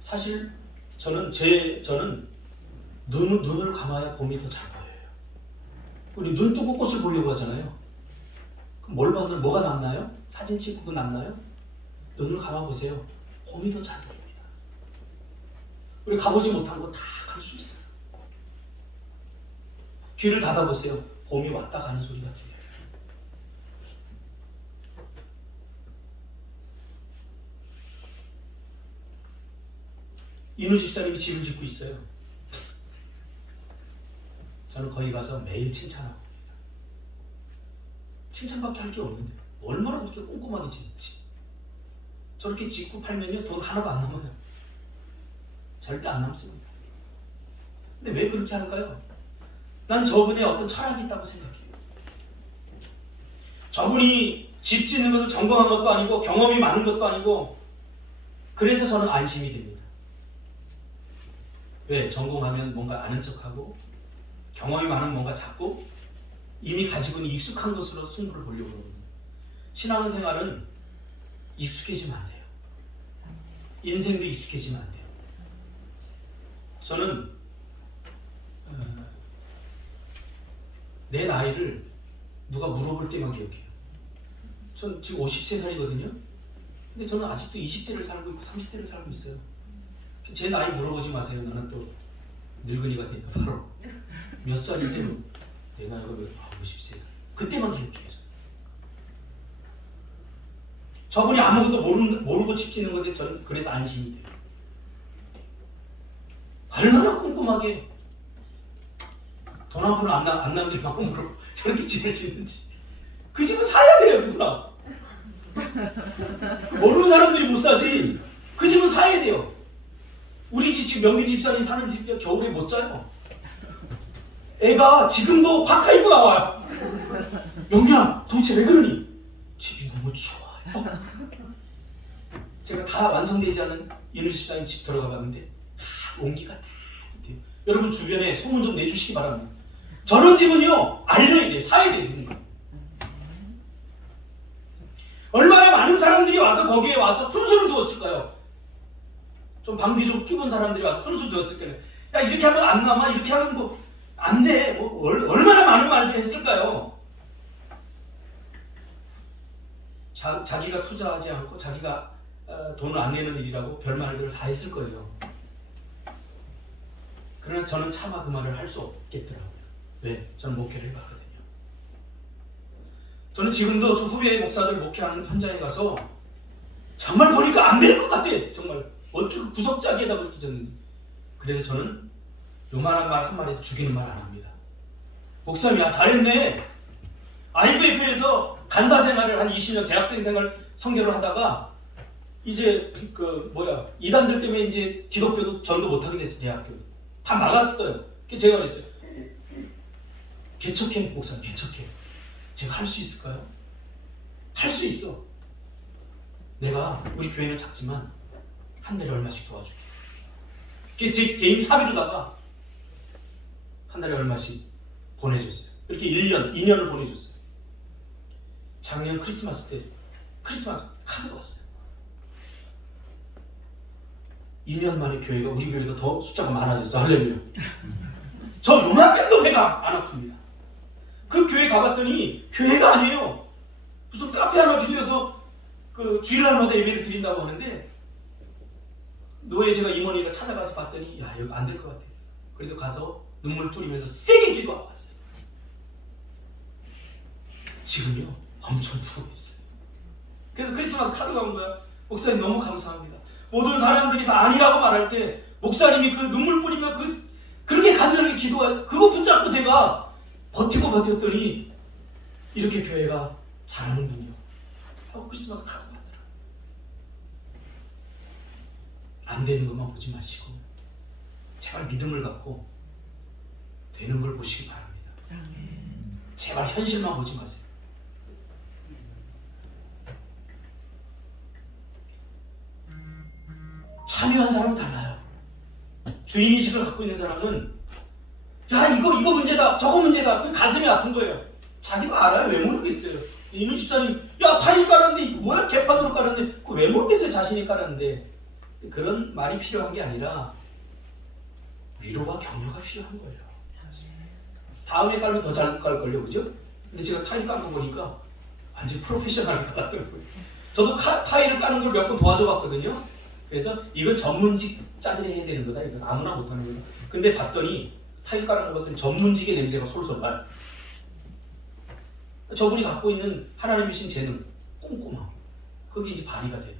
사실 저는 눈을 감아야 봄이 더 잘 보여요. 우리 눈 뜨고 꽃을 보려고 하잖아요. 그럼 뭘 봐도 뭐가 남나요? 사진 찍고 남나요? 눈을 감아보세요. 봄이 더 잘 보입니다. 우리 가보지 못한 거 다 갈 수 있어요. 귀를 닫아보세요. 봄이 왔다 가는 소리가 들려요. 인우 집사님이 집을 짓고 있어요. 저는 거기 가서 매일 칭찬하고 옵니다. 칭찬밖에 할 게 없는데 얼마나 그렇게 꼼꼼하게 짓지. 저렇게 짓고 팔면요 돈 하나도 안 남아요. 절대 안 남습니다. 근데 왜 그렇게 할까요? 난 저분의 어떤 철학이 있다고 생각해요. 저분이 집 짓는 것을 전공한 것도 아니고 경험이 많은 것도 아니고 그래서 저는 안심이 됩니다. 왜? 전공하면 뭔가 아는 척하고 경험이 많은 뭔가 잡고 이미 가지고 있는 익숙한 것으로 승부를 보려고 하거든요. 신앙생활은 익숙해지면 안 돼요. 인생도 익숙해지면 안 돼요. 저는 내 나이를 누가 물어볼 때만 기억해요. 전 지금 53살이거든요. 근데 저는 아직도 20대를 살고 있고 30대를 살고 있어요. 제 나이 물어보지 마세요. 나는 또 늙은이가 되니까 바로 몇 살이세요? 내 나이가 53살. 그때만 기억해요. 저분이 아무것도 모르고 집 짓는 건데 저는 그래서 안심이 돼요. 얼마나 꼼꼼하게 돈 한 푼 안 남길 마음으로 저렇게 집을 짓는지. 그 집은 사야 돼요, 누구나. 모르는 사람들이 못 사지. 그 집은 사야 돼요. 우리 집 명기 집사님 사는 집이 겨울에 못 자요. 애가 지금도 파카 입고 나와요. 명기야, 도대체 왜 그러니? 집이 너무 추워요. 제가 다 완성되지 않은 이누 집사님 집 들어가 봤는데 온기가 따뜻해요. 여러분 주변에 소문 좀 내주시기 바랍니다. 저런 집은요, 알려야 돼요. 사야 돼요, 누군가. 얼마나 많은 사람들이 와서 거기에 와서 훈수를 두었을까요? 좀 방귀 좀 끼본 사람들이 와서 훈수 두었을 거예요. 야, 이렇게 하면 안 남아, 이렇게 하면 뭐 안 돼. 뭐 얼마나 많은 말들을 했을까요? 자기가 투자하지 않고 자기가 돈을 안 내는 일이라고 별말들을 다 했을 거예요. 그러나 저는 차마 그 말을 할 수 없겠더라고요. 왜? 저는 목회를 해봤거든요. 저는 지금도 저 후배 목사들 목회하는 현장에 가서 정말 보니까 안 될 것 같아. 정말 어떻게 그 구석짜기에다 그렇게 졌는지. 그래서 저는 요만한 말 한마디도 죽이는 말 안 합니다. 목사님, 야 잘했네. IVF에서 간사 생활을 한 20년 대학생 생활 선교를 하다가 이제 이단들 때문에 이제 기독교도 전도 못하게 됐어요. 대학교 다 나갔어요. 제가 그랬어요. 개척해 목사님, 개척해. 제가 할 수 있을까요? 할 수 있어. 내가 우리 교회는 작지만 한 달에 얼마씩 도와줄게. 그게 제 개인 사비로다가 한 달에 얼마씩 보내줬어요. 이렇게 1년, 2년을 보내줬어요. 작년 크리스마스 때 크리스마스 카드가 왔어요. 2년 만에 교회가 우리 교회도 더 숫자가 많아졌어. 할렐루야. 저 요만큼도 배가 안 아픕니다. 그 교회 가봤더니 교회가 아니에요. 무슨 카페 하나 빌려서 그 주일날마다 예배를 드린다고 하는데 노예 제가 임원이가 찾아가서 봤더니 야 여기 안 될 것 같아. 그래도 가서 눈물 뿌리면서 세게 기도하고 왔어요. 지금요 엄청 부러웠어요. 그래서 크리스마스 카드가 온 거야. 목사님 너무 감사합니다. 모든 사람들이 다 아니라고 말할 때 목사님이 그 눈물 뿌리며 그렇게 간절하게 기도하 그거 붙잡고 제가 버텼더니 이렇게 교회가 잘하는군요 하고 크리스마스 카드 받더라. 안 되는 것만 보지 마시고 제발 믿음을 갖고 되는 걸 보시기 바랍니다. 제발 현실만 보지 마세요. 참여한 사람은 달라요. 주인의식을 갖고 있는 사람은 야 이거 문제다 저거 문제다 그 가슴이 아픈 거예요. 자기도 알아요. 왜 모르겠어요. 이누 집사님 야 타일 깔았는데 이거 뭐야 개판으로 깔았는데 그거 왜 모르겠어요. 자신이 깔았는데 그런 말이 필요한 게 아니라 위로와 격려가 필요한 거예요. 다음에 깔면 더 잘 깔걸요, 그죠? 근데 제가 타일 깐 거 보니까 완전 프로페셔널하게 깔았더라고요. 저도 타일을 까는 걸 몇 번 도와줘 봤거든요. 그래서 이건 전문직자들이 해야 되는 거다. 이건 아무나 못하는 거다. 근데 봤더니 타일 깔은 거 봤더니 전문직의 냄새가 솔솔 나요. 저분이 갖고 있는 하나님이 주신 재능, 꼼꼼함. 그게 이제 발휘가 돼요.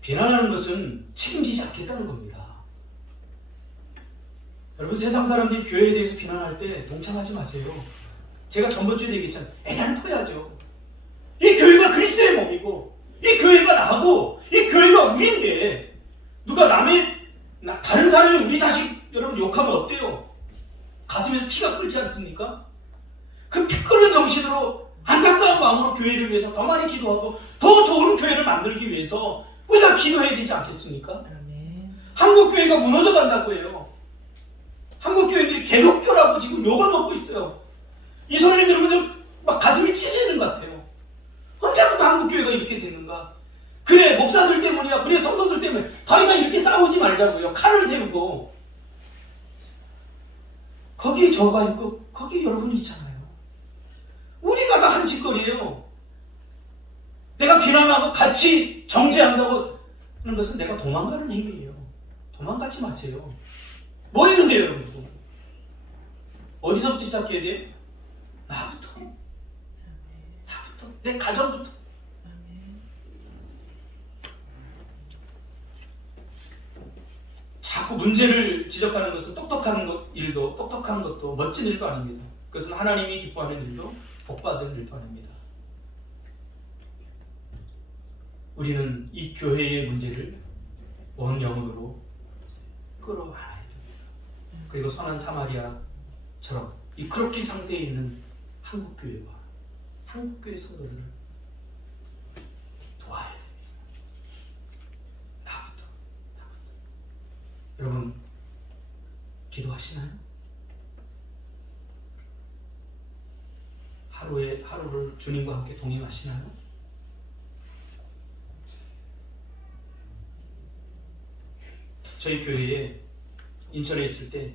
비난하는 것은 책임지지 않겠다는 겁니다. 여러분 세상 사람들이 교회에 대해서 비난할 때 동참하지 마세요. 제가 전번주에 얘기했잖아요. 애달퍼야죠. 이 교회가 그리스도의 몸이고 이 교회가 나고 이 교회가 우리인데 누가 남의 다른 사람이 우리 자식 여러분 욕하면 어때요? 가슴에서 피가 끓지 않습니까? 그 피 끓는 정신으로 안타까운 마음으로 교회를 위해서 더 많이 기도하고 더 좋은 교회를 만들기 위해서 우리가 기도해야 되지 않겠습니까? 아멘. 한국 교회가 무너져 간다고 해요. 한국 교회들이 개독교라고 지금 욕을 먹고 있어요. 이 소리를 들으면 좀 막 가슴이 찢어지는 것 같아요. 언제부터 한국 교회가 이렇게 되는가? 그래 목사들 때문이야. 그래 성도들 때문에. 더 이상 이렇게 싸우지 말자고요. 칼을 세우고 거기에 저가 있고 거기에 여러분이 있잖아요. 우리가 다 한 짓거리예요. 내가 비난하고 같이 정죄한다고 하는 것은 내가 도망가는 힘이에요. 도망가지 마세요. 뭐 있는데요, 여러분? 어디서부터 시작해야 돼? 나부터. 내 가정부터. 자꾸 문제를 지적하는 것은 똑똑한 것도 멋진 일도 아닙니다. 그것은 하나님이 기뻐하는 일도 복받은 일도 아닙니다. 우리는 이 교회의 문제를 온 영혼으로 끌어안아야 됩니다. 그리고 선한 사마리아처럼 이 그렇게 상태에 있는 한국교회와 한국교회 성도들을 도와야 됩니다. 나부터. 여러분 기도하시나요? 하루를 주님과 함께 동행하시나요? 저희 교회에 인천에 있을 때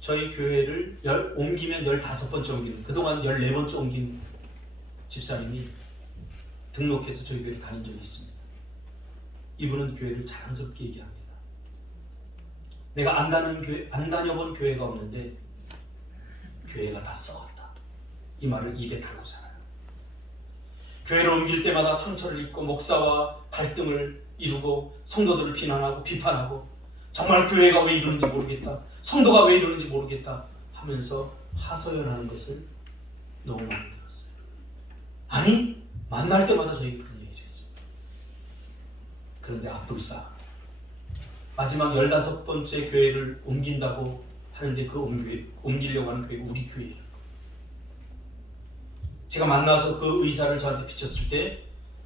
저희 교회를 옮기면 15번째 옮기는, 그동안 14번째 옮긴 집사님이 등록해서 저희 교회를 다닌 적이 있습니다. 이분은 교회를 자랑스럽게 얘기합니다. 내가 안 다녀본 교회가 없는데 교회가 다 썩었다. 이 말을 입에 달고 살아요. 교회를 옮길 때마다 상처를 입고 목사와 갈등을 이루고 성도들을 비난하고 비판하고 정말 교회가 왜 이러는지 모르겠다. 성도가 왜 이러는지 모르겠다 하면서 하소연하는 것을 너무 많이 들었어요. 아니 만날 때마다 저희 그런 얘기를 했습니다. 그런데 압둘사 마지막 15번째 교회를 옮긴다고 하는데 그 옮기려고 하는 교회 우리 교회예요. 제가 만나서 그 의사를 저한테 비쳤을 때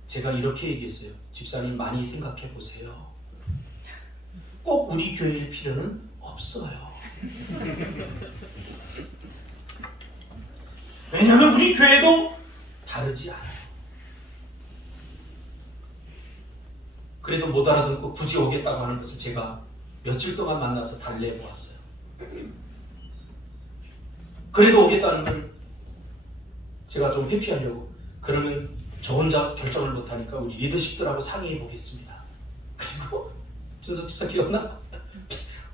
제가 이렇게 얘기했어요. 집사님 많이 생각해 보세요. 꼭 우리 교회일 필요는 없어요. 왜냐하면 우리 교회도 다르지 않아요. 그래도 못 알아듣고 굳이 오겠다고 하는 것을 제가 며칠 동안 만나서 달래해 보았어요. 그래도 오겠다는 걸 제가 좀 회피하려고, 그러면 저 혼자 결정을 못하니까 우리 리더십들하고 상의해 보겠습니다. 그리고 준석 집사 기억나?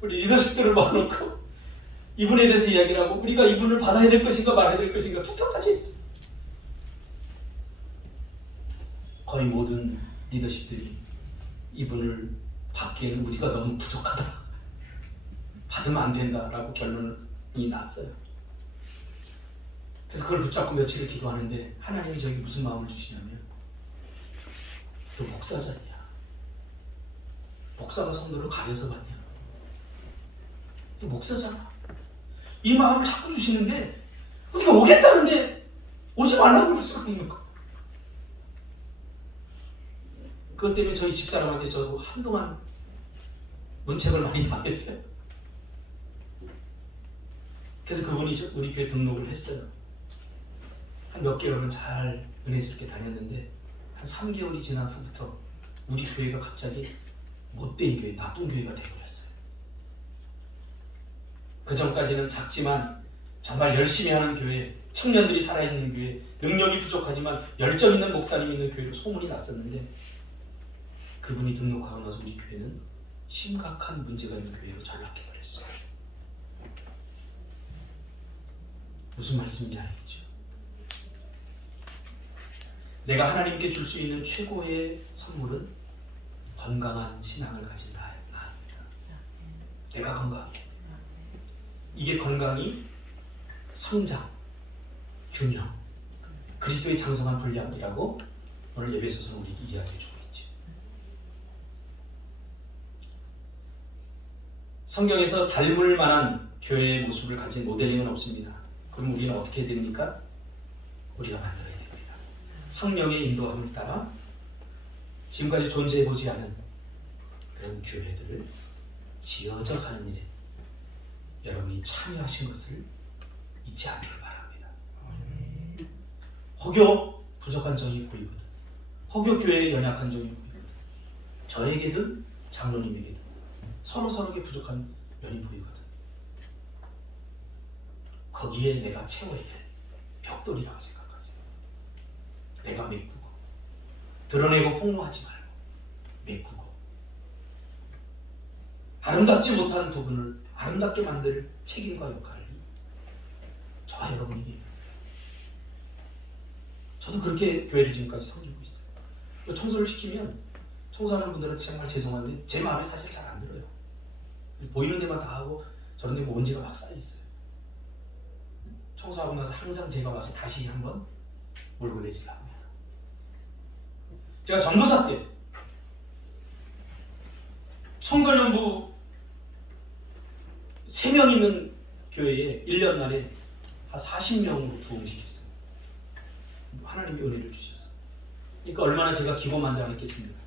우리 리더십들을 모아놓고 이분에 대해서 이야기를 하고 우리가 이분을 받아야 될 것인가 말아야 될 것인가 투표까지 했어요. 거의 모든 리더십들이 이분을 받기에는 우리가 너무 부족하다, 받으면 안 된다라고 결론이 났어요. 그래서 그걸 붙잡고 며칠을 기도하는데 하나님이 저에게 무슨 마음을 주시냐면, 너 목사잖냐? 목사가 성도를 가려서 받냐? 너 목사잖아. 이 마음을 자꾸 주시는데 우리가 오겠다는데 오지 말라고 그럴 수가 없는 거. 그것 때문에 저희 집사람한테 저도 한동안 문책을 많이 당했어요. 그래서 그분이 우리 교회 등록을 했어요. 한 몇 개월은 잘 은혜스럽게 다녔는데 한 3개월이 지난 후부터 우리 교회가 갑자기 못된 교회, 나쁜 교회가 되어버렸어요. 그 전까지는 작지만 정말 열심히 하는 교회, 청년들이 살아있는 교회, 능력이 부족하지만 열정 있는 목사님 있는 교회로 소문이 났었는데, 그분이 등록하고 나서 우리 교회는 심각한 문제가 있는 교회로 전락해버렸어요. 무슨 말씀인지 알겠죠? 내가 하나님께 줄 수 있는 최고의 선물은 건강한 신앙을 가진 나입니다. 내가 건강해. 이게 건강이 성장, 균형, 그리스도의 장성한 분량이라고 오늘 예배소서는 우리에게 이야기해 주고 있죠. 성경에서 닮을 만한 교회의 모습을 가진 모델링은 없습니다. 그럼 우리는 어떻게 해야 됩니까? 우리가 만들어야 됩니다. 성령의 인도함을 따라 지금까지 존재해보지 않은 그런 교회들을 지어져 가는 일에 여러분이 참여하신 것을 잊지 않기를 바랍니다. 혹여 부족한 점이 보이거든, 혹여 교회에 연약한 점이 보이거든, 저에게든 장로님에게든 서로에게 부족한 면이 보이거든, 거기에 내가 채워야 될 벽돌이라고 생각하세요. 내가 메꾸고, 드러내고 폭로하지 말고 메꾸고, 아름답지 못한 부분을 아름답게 만들 책임과 역할이 저와 여러분에게. 저도 그렇게 교회를 지금까지 섬기고 있어요. 청소를 시키면 청소하는 분들한테 정말 죄송한데 제 마음에 사실 잘 안 들어요. 보이는 데만 다 하고 저런 데 먼지가 막 쌓여 있어요. 청소하고 나서 항상 제가 와서 다시 한번 물걸레질을 합니다. 제가 전도사 때 청소년부 3명 있는 교회에 1년 만에 한 40명으로 부흥시켰어요. 하나님이 은혜를 주셔서. 그러니까 얼마나 제가 기고만장했겠습니까.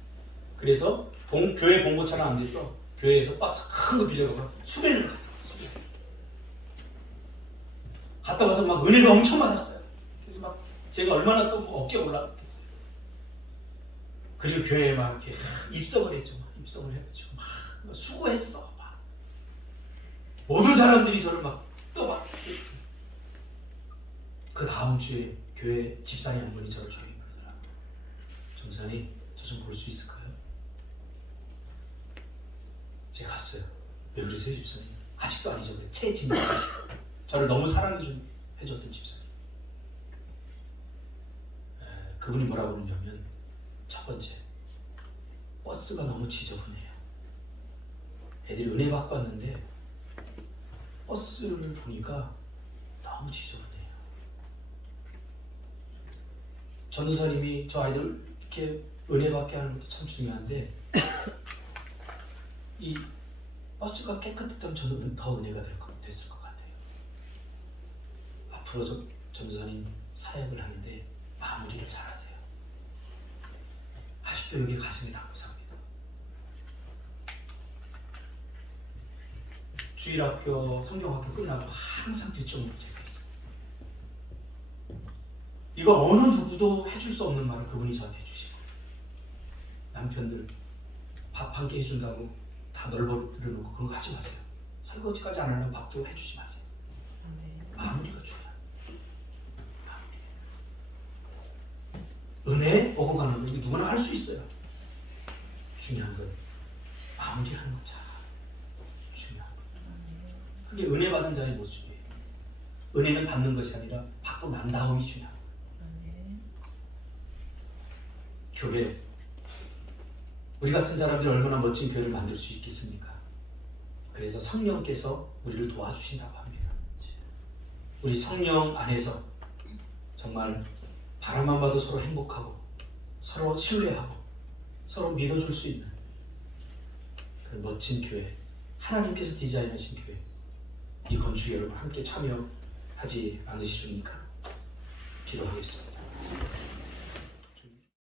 그래서 교회 봉고차가 안 돼서 교회에서 버스 큰 거 빌려가서 수련을 갔다 왔어요. 갔다 와서 막 은혜도 엄청 받았어요. 그래서 막 제가 얼마나 또 어깨 올라갔겠어요. 그리고 교회에 막 이렇게 입성을 했죠. 입성을 해가지고 막 수고했어. 막 모든 사람들이 저를 막 또 막 이랬어요. 그 다음 주에 교회 집사님 한 분이 저를 조용히 부르더라고요. 전사님, 저 좀 볼 수 있을까요? 제가 갔어요. 왜 그러세요, 집사님? 아직도 안 잊어버려요. 최진영 집사님. 저를 너무 사랑해줬던 집사님. 그분이 뭐라고 그러냐면, 첫 번째, 버스가 너무 지저분해요. 애들이 은혜 받고 왔는데 버스를 보니까 너무 지저분해요. 전도사님이 저 아이들 이렇게 은혜 받게 하는 것도 참 중요한데 이 버스가 깨끗했다면 저는 더 은혜가 됐을 것 같아요. 앞으로 전도사님 사역을 하는데 마무리를 잘하세요. 아직도 여기 가슴이 닿고 삽니다. 주일학교, 성경학교 끝나고 항상 뒷정리를 제가 했어요. 이거 어느 누구도 해줄 수 없는 말을 그분이 저한테 해주시고, 남편들 밥 한 끼 해준다고 다 널버려놓고 그런 거 하지 마세요. 설거지까지 안 하려면 밥도 해주지 마세요. 마무리가 중요해요. 마무리. 은혜 보고 가는 거 누구나 할 수 있어요. 중요한 건 마무리하는 거 잘 중요한 거. 그게 은혜 받은 자의 모습이에요. 은혜는 받는 것이 아니라 받고 난 다음이 중요한 거예요. 교회, 우리 같은 사람들이 얼마나 멋진 교회를 만들 수 있겠습니까? 그래서 성령께서 우리를 도와주신다고 합니다. 우리 성령 안에서 정말 바라만 봐도 서로 행복하고 서로 신뢰하고 서로 믿어줄 수 있는 그런 멋진 교회, 하나님께서 디자인하신 교회, 이 건축에 여러분 함께 참여하지 않으시렵니까? 기도하겠습니다.